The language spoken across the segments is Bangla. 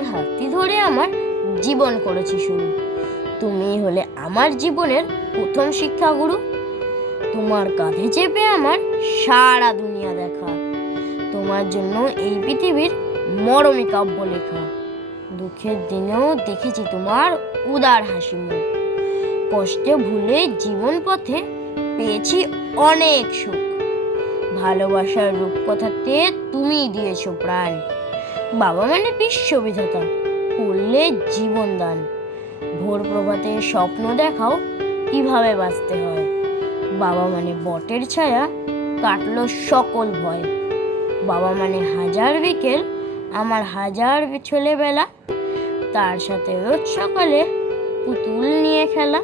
তোমার হাতটি ধরে আমার জীবন করেছি শুরু। তুমি হলে আমার জীবনের প্রথম শিক্ষাগুরু। তোমার কাঁধে চেপে আমার সারা দুনিয়া দেখা। তোমার জন্য এই পৃথিবীর মরমী কাব্য লেখা। দুঃখের দিনেও দেখেছি তোমার উদার হাসি মুখ। কষ্টে ভুলে জীবন পথে পেয়েছি অনেক সুখ। ভালোবাসার রূপকথাতে তুমি দিয়েছ প্রাণ। বাবা মানে বিশ্ববিধাতা, করলে জীবন দান। ভোর প্রভাতে স্বপ্ন দেখাও কিভাবে বাঁচতে হয়। বাবা মানে বটের ছায়া, কাটলো সকল ভয়। বাবা মানে হাজার বিকেল, আমার হাজার ছেলেবেলা। তার সাথে রোজ সকালে পুতুল নিয়ে খেলা।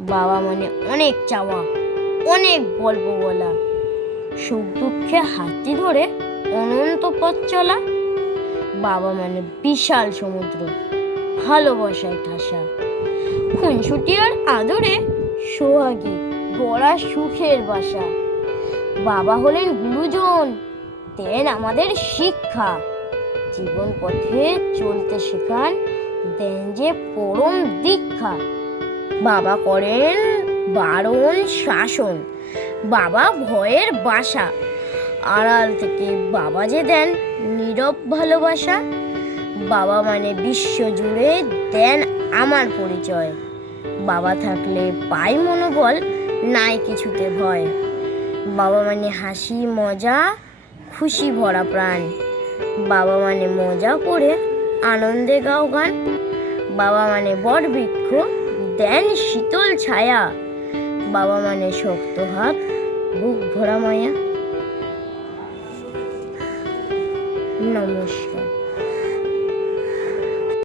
বাবা মানে অনেক চাওয়া, অনেক গল্প বলা। সুখ দুঃখে হাতটি ধরে অনন্ত পথ চলা। বাবা মানে বিশাল সমুদ্র, ভালোবাসায় ঠাসা। খুনসুটি আর আদরে সোহাগী গড়া সুখের বাসা। বাবা হলেন গুরুজন, দেন আমাদের শিক্ষা। জীবন পথে চলতে শেখান, দেন যে পরম দীক্ষা। বাবা করেন বারণ শাসন, বাবা ভয়ের বাসা। আড়াল থেকে বাবা যে দেন নীরব ভালোবাসা। বাবা মানে বিশ্ব জুড়ে দেন আমার পরিচয়। বাবা থাকলে পাই মনোবল, নাই কিছুতে ভয়। বাবা মানে হাসি মজা, খুশি ভরা প্রাণ। বাবা মানে মজা করে আনন্দে গাও গান। বাবা মানে বট বৃক্ষ, দেন শীতল ছায়া। বাবা মানে শক্ত হাত, বুক ভরা মায়া। নমস্কার।